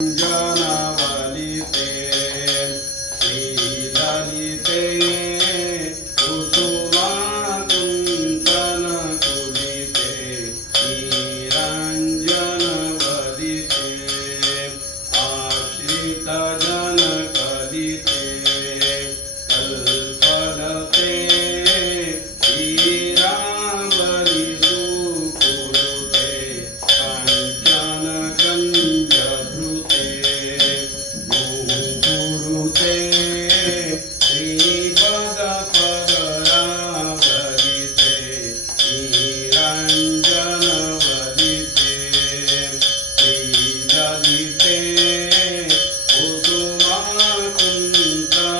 जनवलिते श्रीललिते कुसुमाकुन्तलकुलिते निरञ्जनवदिते आश्रितजनकलिते कल्पलते श्रीरावलिसुकुरुते काञ्चनकञ्जधृते मुहुरुते श्रीपदपदरावलिते निरञ्जनवदिते श्रीललिते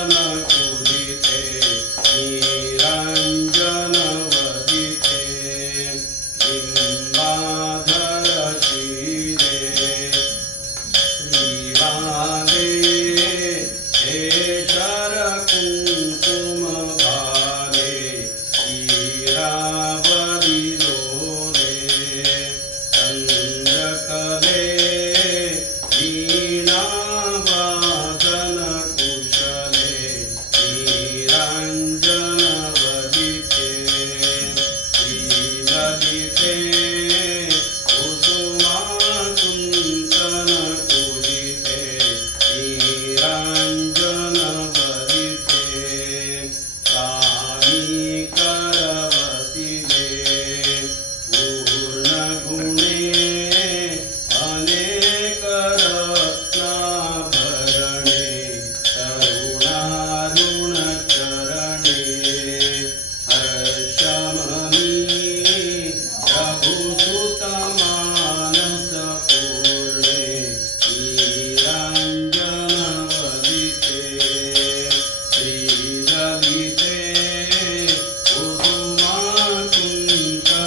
कुसुमाकुन्तलकुलिते निरञ्जनवदिते बिम्बाधरशिरे श्रीवादे केशरकुङ्कुमभाले क्षीरावलिलोले चन्द्रकले वीणावादनकुशले निरञ्जनवदिते श्रीललिते कुसुमाकुन्तलकुलिते निरञ्जनवदिते कामिकरवसिले पूर्णगुणे अनेकरत्नाभरणे तरुणारुणचरणे हर्षमणि प्रभुसुतमानसपूर्णे निरञ्जनवदिते श्रीललिते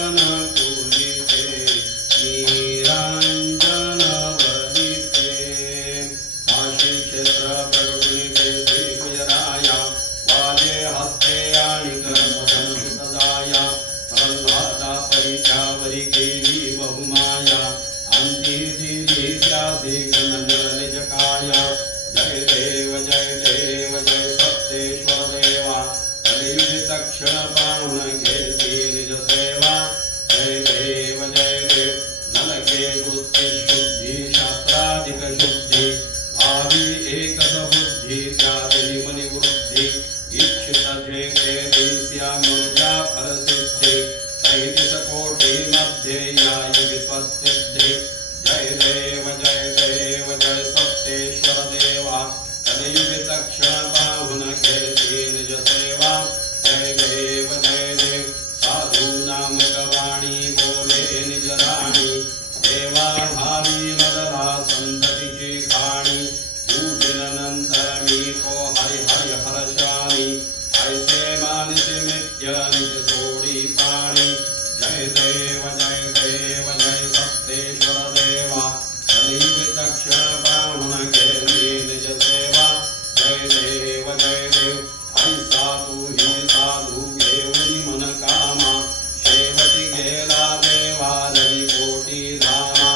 कुसुमाकुन्तलकुलिते निरञ्जनवदिते काशीक्षेत्रप्रगुणिते श्रीविजयाय वाजे हस्ते आणिकरमदनसुतदाय प्रह्लादा परिचावरिकेली बहुमाया अन्तिदिदित्यासि गणनजकाय जय देव जय देव जय सप्तेश्वर देवा कलियुगतक्षण पावन घेसी निज सेवा जय देव नलके बुद्धि शुद्धि शास्त्राधिक शुद्धि भावी एकस बुद्धि त्यागनि मणिवृद्धि इच्छित जेते देस्यामृता फलसिद्धि तैतिस कोटि मध्ये यायुगित्वसिद्धि जय देव जय सप्तेश्वर देवा कलियुगतक्षण पावन घेसी निज सेवा जय देव साधु नाम गवाणी बोले निज राणी देवा भावी मदला संततिची खाणी पूजनंतर मी को हरि हरि हर्षामी ऐसे मानिसे नित्य निज सोडी पाणी जय देव जय सप्तेश्वर देवा कलियुगतक्षण पावन घेसी निज सेवा जय देव ऐसा तू ही साधू घेऊनी मन कामा शेवटी गेला देवा रवी कोटी धामा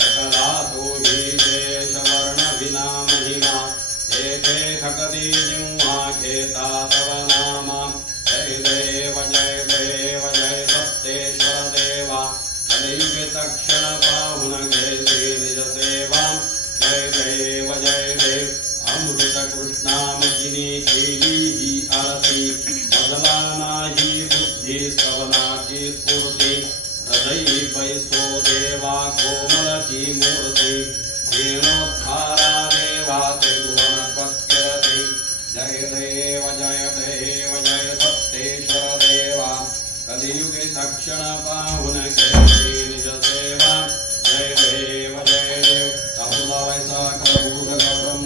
सकला तो ही देश वर्ण विना महिमा येथे थकती जिव्हा घेता तव नामा जय देव जय सप्तेश्वर देवा कलियुगतक्षण पाहुन घेसी निज सेवा जय देव अमृत कृष्णामजिनी केली ही आरती बदला नाही बुद्धी स्तवनाची स्फूर्ती हृदयी बैसो देवा कोमलती मूर्ती जीर्णोद्धारा देवा त्रिभुवन त्वत्कीर्ती जय देव जय सप्तेश्वर देवा कलियुगतक्षण पाहुन घेसी निज सेवा जय देव अबुलावायचा कर्पूर गौरम